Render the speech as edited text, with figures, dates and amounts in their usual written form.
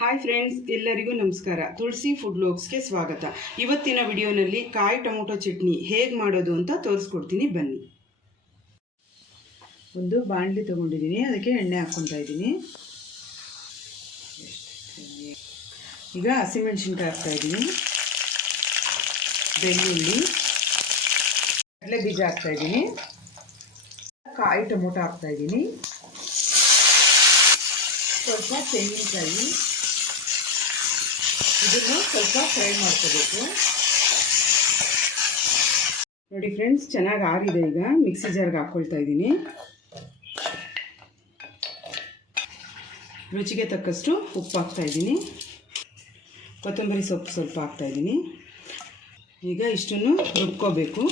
Hi friends, ಎಲ್ಲರಿಗೂ ನಮಸ್ಕಾರ. ತುಳಸಿ food ವ್ಲಾಗ್ಸ್ಗೆ ಸ್ವಾಗತ. ಇವತ್ತಿನ ವಿಡಿಯೋನಲ್ಲಿ ಕಾಯಿ ಟೊಮೊಟೊ ಚಟ್ನಿ ಹೇಗೆ ಮಾಡೋದು ಅಂತ ತೋರಿಸ್ಕೊಡ್ತೀನಿ, ಬನ್ನಿ. ಒಂದು ಬಾಣಲಿ ತಗೊಂಡಿದ್ದೀನಿ, ಅದಕ್ಕೆ ಎಣ್ಣೆ ಹಾಕ್ಕೊತಾ ಇದ್ದೀನಿ. ಈಗ ಹಸಿಮೆಣಸಿನ್ಕಾಯಿ ಹಾಕ್ತಾಯಿದ್ದೀನಿ, ಬೆಳ್ಳುಳ್ಳಿ, ಕಡಲೆ ಬೀಜ ಹಾಕ್ತಾಯಿದ್ದೀನಿ, ಕಾಯಿ ಟೊಮೊಟೊ ಹಾಕ್ತಾಯಿದ್ದೀನಿ, ಸ್ವಲ್ಪ ತೆಂಗಿನಕಾಯಿ, ಇದನ್ನು ಸ್ವಲ್ಪ ಫ್ರೈ ಮಾಡ್ಕೋಬೇಕು. ನೋಡಿ ಫ್ರೆಂಡ್ಸ್, ಚೆನ್ನಾಗಿ ಆರಿದೆ. ಈಗ ಮಿಕ್ಸಿ ಜಾರ್ಗೆ ಹಾಕ್ಕೊಳ್ತಾ ಇದ್ದೀನಿ. ರುಚಿಗೆ ತಕ್ಕಷ್ಟು ಉಪ್ಪು ಹಾಕ್ತಾಯಿದ್ದೀನಿ, ಕೊತ್ತಂಬರಿ ಸೊಪ್ಪು ಸ್ವಲ್ಪ ಹಾಕ್ತಾಯಿದ್ದೀನಿ. ಈಗ ಇಷ್ಟನ್ನು ರುಬ್ಕೋಬೇಕು.